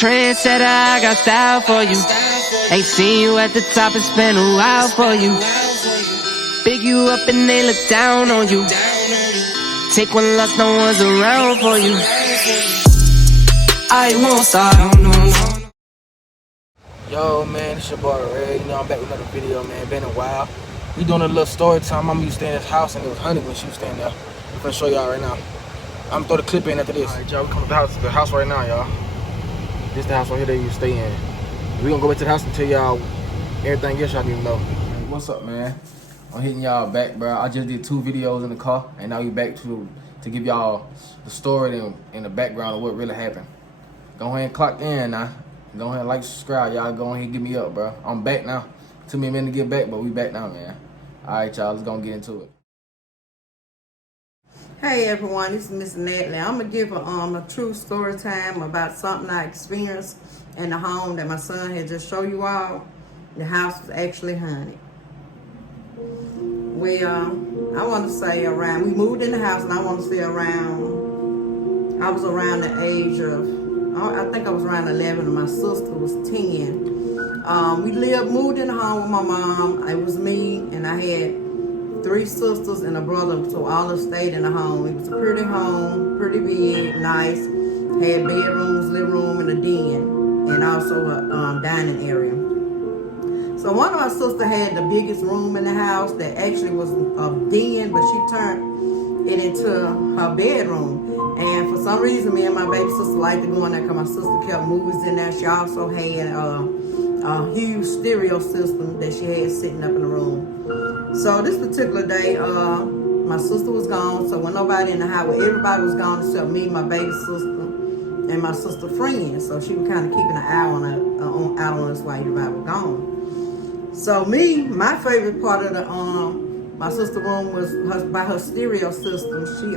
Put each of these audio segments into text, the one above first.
Trendsetter, I got style for you. Ain't seen you at the top, it's been a while for you. Big you up and they look down on you. Take one loss, no one's around for you. I won't stop, no. Yo, man, it's your boy Red. You know, I'm back with another video, man. Been a while. We doing a little story time. Mama used to stay in this house, and it was Honey when she was staying there. I'm gonna show y'all right now. I'm gonna throw the clip in after this. All right, y'all, we come to the house right now, y'all. This the house right here that you stay in. We gonna go back to the house and tell y'all everything else y'all need to know. What's up, man? I'm hitting y'all back, bro. I just did 2 videos in the car, and now we back to give y'all the story and the background of what really happened. Go ahead and clock in now. Go ahead and like, subscribe, y'all. Go ahead and get me up, bro. I'm back now. Took me a minute to get back, but we back now, man. All right, y'all. Let's go and get into it. Hey everyone, this is Miss Natalie. I'm gonna give a true story time about something I experienced in the home that my son had just showed you all. The house was actually haunted. I want to say around, we moved in the house, and I want to say around, I was around the age of, I think I was around 11 and my sister was 10. We moved in the home with my mom. It was me, and I had 3 sisters and a brother, so all of us stayed in the home. It was a pretty home, pretty big, nice. Had bedrooms, living room, and a den, and also a dining area. So one of our sisters had the biggest room in the house that actually was a den, but she turned it into her bedroom. And for some reason, me and my baby sister liked to go in there because my sister kept movies in there. She also had a huge stereo system that she had sitting up in the room. So this particular day, my sister was gone, so when nobody in the house, everybody was gone except me, my baby sister, and my sister friend. So she was kind of keeping an eye on out on us while everybody was gone. So my favorite part of my sister's room was by her stereo system. She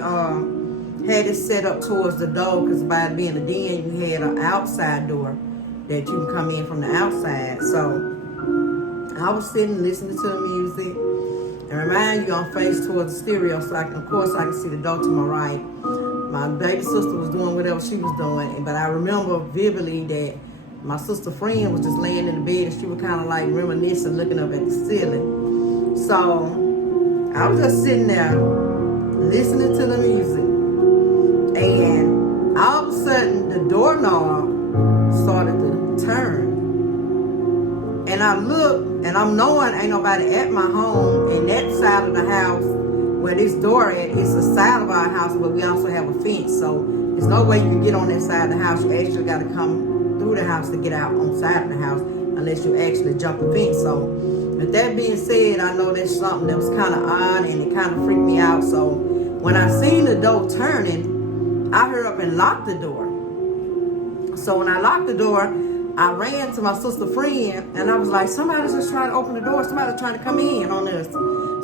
had it set up towards the door, because by it being a den, you had an outside door that you can come in from the outside. So I was sitting listening to the music, and remind you, I'm faced towards the stereo, so of course I can see the door to my right. My baby sister was doing whatever she was doing, but I remember vividly that my sister friend was just laying in the bed, and she was kind of like reminiscing, looking up at the ceiling. So I was just sitting there listening to the music, and all of a sudden the doorknob started to turn. And I look, and I'm knowing ain't nobody at my home, and that side of the house where this door at is the side of our house, but we also have a fence. So there's no way you can get on that side of the house. You actually got to come through the house to get out on the side of the house, unless you actually jump the fence. So with that being said, I know that's something that was kind of odd, and it kind of freaked me out. So when I seen the door turning, I hurried up and locked the door. So when I locked the door, I ran to my sister friend, and I was like, somebody's just trying to open the door. Somebody's trying to come in on us.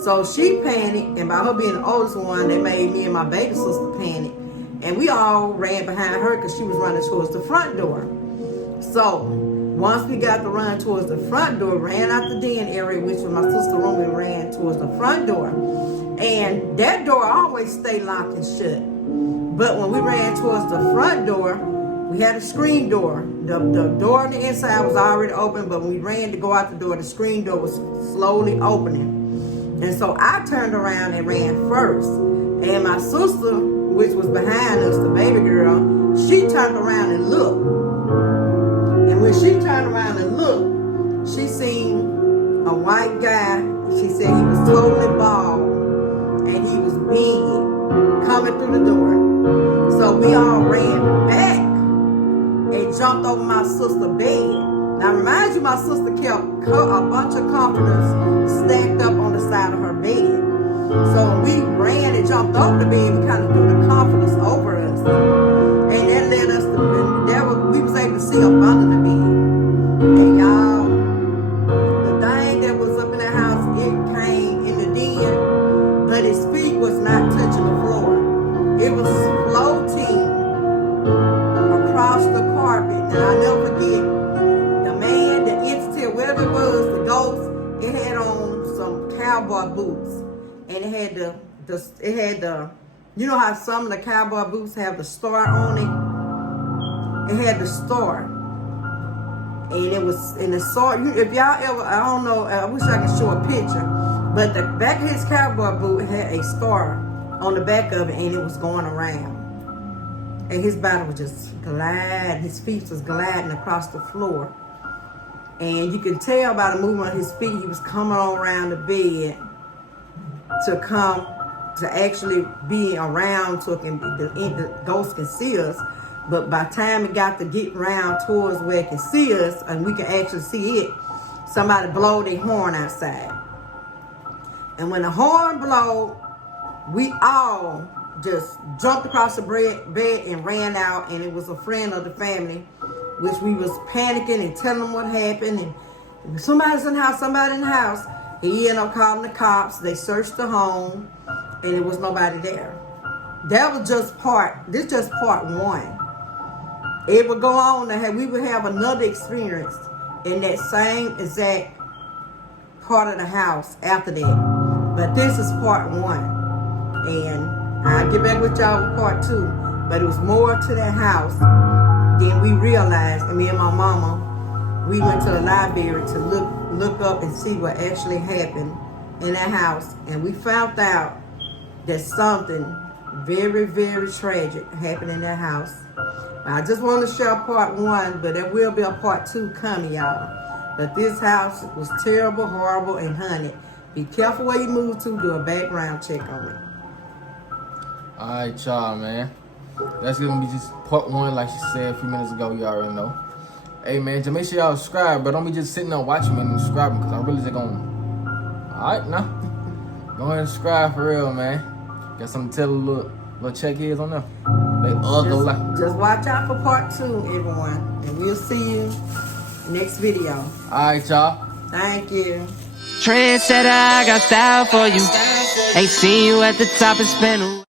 So she panicked, and by her being the oldest one, they made me and my baby sister panic. And we all ran behind her because she was running towards the front door. So once we got to run towards the front door, ran out the den area, which was my sister's room, we ran towards the front door. And that door always stayed locked and shut. But when we ran towards the front door, we had a screen door. The door on the inside was already open, but when we ran to go out the door, the screen door was slowly opening. And so I turned around and ran first. And my sister, which was behind us, the baby girl, she turned around and looked. And when she turned around and looked, she seen a white guy. She said he was totally bald, and he was big, coming through the door. So we all ran back and jumped over my sister's bed. Now, remind you, my sister kept a bunch of comforters stacked up on the side of her bed. So we ran and jumped over the bed. We kind of threw the comforters over us, and that led us to we was able to see up under the bed. And y'all, the thing that was up in the house, it came in the den, but its feet was not touching the floor. It was floating across the carpet. And I'll never forget, the man, the entity, whatever it was, the ghost, it had on some cowboy boots, and it had the you know how some of the cowboy boots have the star on it? It had the star. And it was in the sort. If y'all ever, I don't know. I wish I could show a picture, but the back of his cowboy boot had a star on the back of it, and it was going around. And his body was just gliding. His feet was gliding across the floor, and you could tell by the movement of his feet, he was coming on around the bed to actually be around so the ghost can see us. But by the time it got to get round towards where it can see us and we can actually see it, somebody blow their horn outside. And when the horn blowed, we all just jumped across the bed and ran out. And it was a friend of the family, which we was panicking and telling them what happened. And somebody's in the house, somebody in the house. He ended up calling the cops. They searched the home, and there was nobody there. That was just part one. It would go on we would have another experience in that same exact part of the house after that. But this is part one. And I'll get back with y'all with part two. But it was more to that house than we realized. And me and my mama, we went to the library to look up and see what actually happened in that house. And we found out that something very, very tragic happened in that house. I just want to share part one, but there will be a part two coming, y'all. But this house was terrible, horrible, and haunted. Be careful where you move to. Do a background check on it. Alright, y'all, man. That's gonna be just part one, like she said a few minutes ago. You already know. Hey, man, just make sure y'all subscribe, but don't be just sitting there watching me and subscribing, because I'm really just gonna. Alright, now. Go ahead and subscribe for real, man. Got something to tell the little check heads on there. They ugly. Just watch out for part two, everyone. And we'll see you next video. Alright, y'all. Thank you. Trendsetter, I got style for you. Ain't seen you at the top and spin.